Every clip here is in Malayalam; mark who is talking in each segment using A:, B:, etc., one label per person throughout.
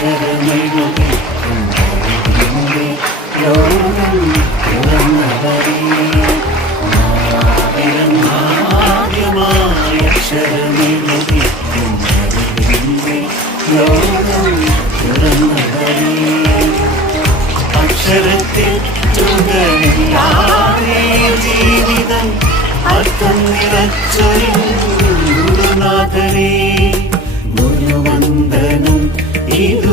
A: അക്ഷരമെഴുതിക്കൊണ്ടറിവിന്റെ ലോകം തുറന്നവരെ ആദ്യമായ അക്ഷരമെഴുതിക്കൊണ്ടറിവിന്റെ ലോകം തുറന്നവരെ അക്ഷരത്തിൽ ചുടലില്ലാതെ ജീവിതം അർത്ഥം നിറച്ചൊരു ഗുരുനാഥരേ ഗുരുവന്ദനം ഇതു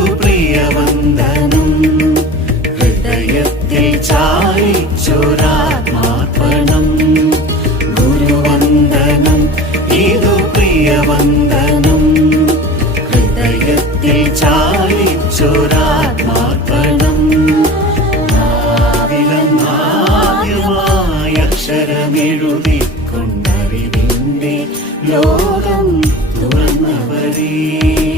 A: ലോകം തുറന്നവരേ.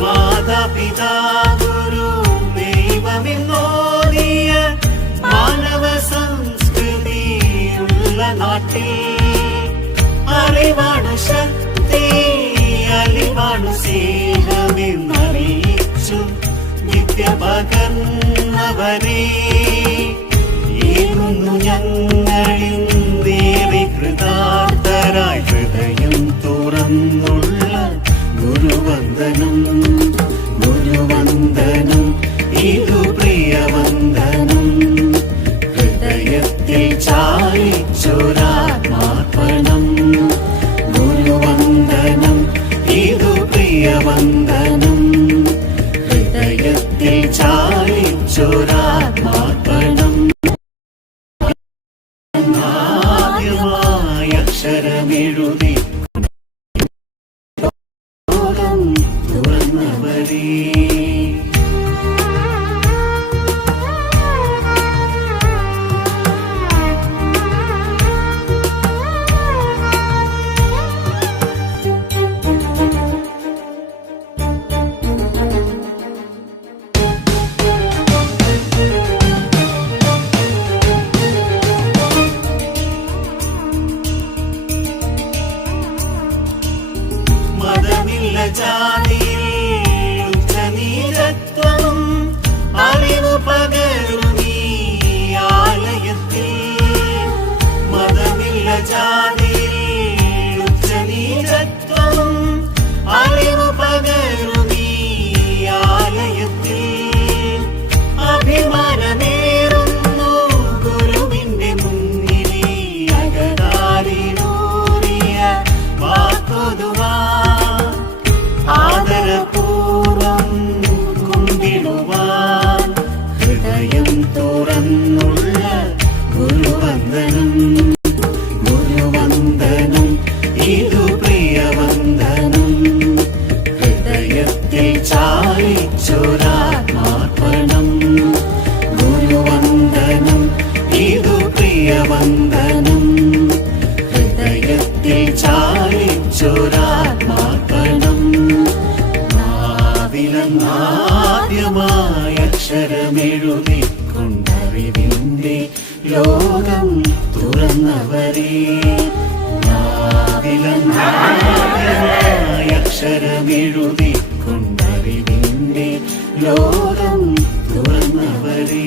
A: മാതാപിതാ ഗുരു മാനവ ഗുരു മാനവ അറിവാണു ശക്തി അലിവാണു സ്നേഹമെന്നറിയിച്ചു പ്രിയവന്ദനം ഹൃദയത്തിൽ ചാരിച്ചൊരാത്മാർപ്പണം ആദ്യമായ അക്ഷരമെഴുതി. ലോകം തുറന്നവരേ जाने ചാരിച്ചൊരാത്മാർപ്പണം ഗുരുവന്ദനം ഇതു പ്രിയവന്ദനം. ഹൃദയത്തിൽ ചാരിച്ചൊരാത്മാർപ്പണം നാവിലെന്നാദ്യമായ അക്ഷരമെഴുതിക്കൊണ്ടറിവിന്റെ ലോകം തുറന്നവരേ. അക്ഷരമെഴുതി കൊണ്ടറിവിന്റെ ലോകം തുറന്നവരേ.